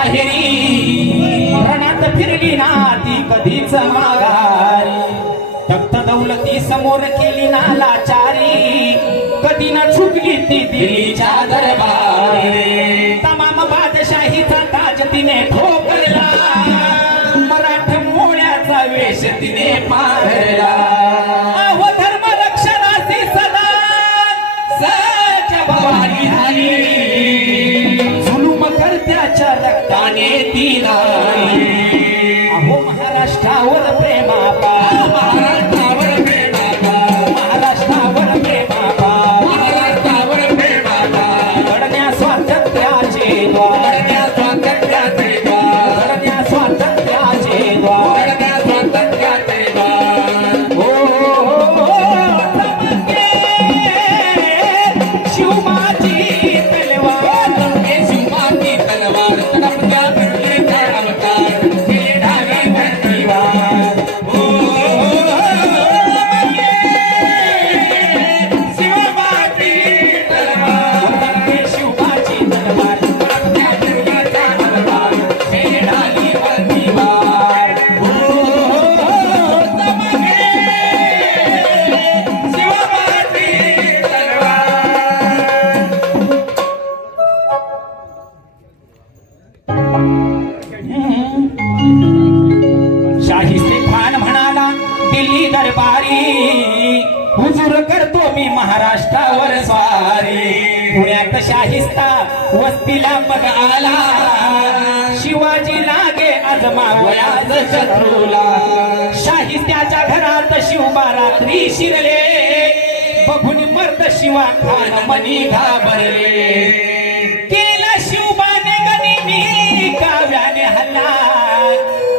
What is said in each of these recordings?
बाहेरी रणात फिरली ना ती कधीच माघारी तख्त दौलती समोर केली ना लाचारी कधी ना झुकली ती दिल्लीच्या दरबारी तमाम बादशाहीचा ताज तिने ठोकरला मराठमोळ्याचा वेश तिने पाळला अहो धर्म रक्षणाची सदा सच भवानी झाली जुलूम करत्याच्या रक्ताने ती नाही अहो महाराष्ट्रावर प्रेमापा महाराष्ट्रावर प्रेमापा महाराष्ट्रावर प्रेमापा महाराष्ट्रावर प्रेमापा लढण्या स्वातंत्र्याचे द्वार लढण्या स्वातंत्र्याचे द्वार लढण्या स्वातंत्र्याचे द्वार लढण्या स्वातंत्र्याचे द्वार चमके शिवमाची तलवार चमके शिवमाची तलवार तडपत्या बिरलेचा अवतार केले ढाली वरतीवार शिवमाची तलवार चमके शिवमाची तलवार तडपत्या बिरलेचा अवतार केले ढाली वरतीवार चमके शिवमाची शाहिस्ते खान म्हणाला दिल्ली दरबारी हुजूर करतो मी महाराष्ट्रावर स्वारी पुण्यात शाहिस्ता वस्तीला मग आला शिवाजी लागे आजमावयाच शत्रूला शाहिस्त्याच्या घरात शिवबा रात्री शिरले बघून मर्द शिवा खान मनी घाबरले केला शिवबाने गनिमी काव्याने हल्ला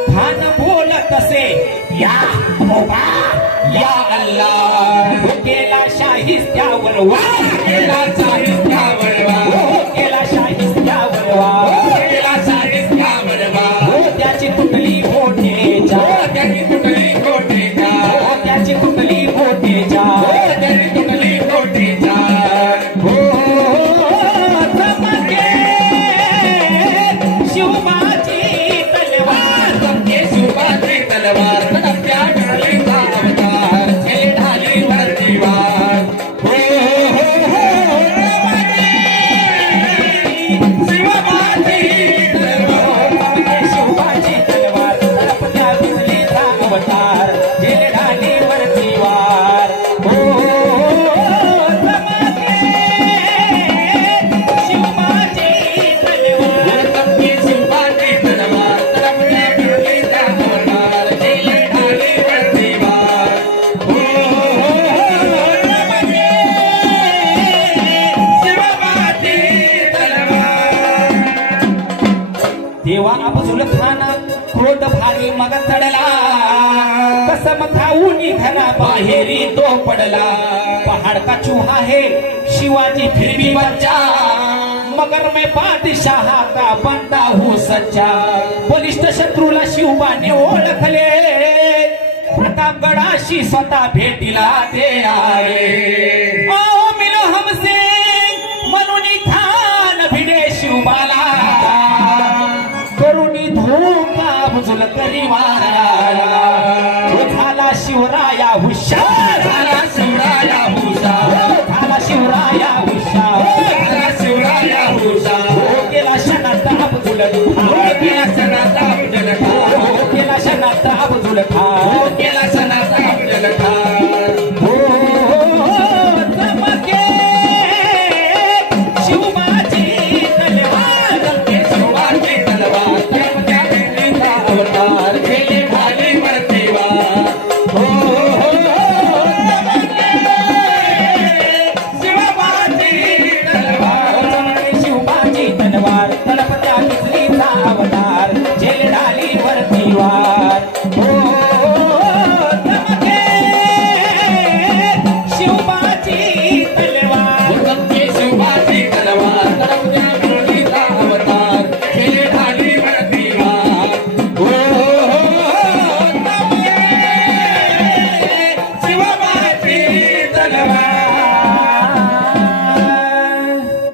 खान बोलत असे या मोबा या अल्लाह केला शाहिस्त्यावर वार केला शाहिस्त्यावर वार केला शाहिस्त्यावर वार केला शाहिस्त्यावर वार त्याची तुटली गोठेच्या त्याची तुटली गोठेच्या त्याची तुटली गोठेच्या त्याची तुटली गोठेच्या चमके शिवबाची तलवार चमके शिवबाची तलवार तडपत्या बिरलेचा अवतार केले ढाली वरतीवार शिवबाची तलवार चमके शिवबाची तलवार तडपत्या बिरलेचा अवतार केले ढाली वरतीवार चमके शिवबाची तलवार चमके शिवबाची तलवार तडपत्या बिरलेचा अवतार केले ढाली वरतीवार शिवबाची तलवार तेव्हा अफजल खान क्रोध भारी मग चढला कसम खाऊन घरा बाहेरी तो पडला पहाड़ का चूहा है शिवाजी फिर भी बच्चा मगर मैं बादशाह का बंदा हूँ सच्चा बलिष्ठ शत्रूला शिवबाने ओळखले प्रतापगडाशी स्वतः भेटीला ते आले आओ मिलो हमसे म्हणून खान भिडे शिवबाला करुणी धोका बुजुल करी मारा झाला शिवराया हुशार झाला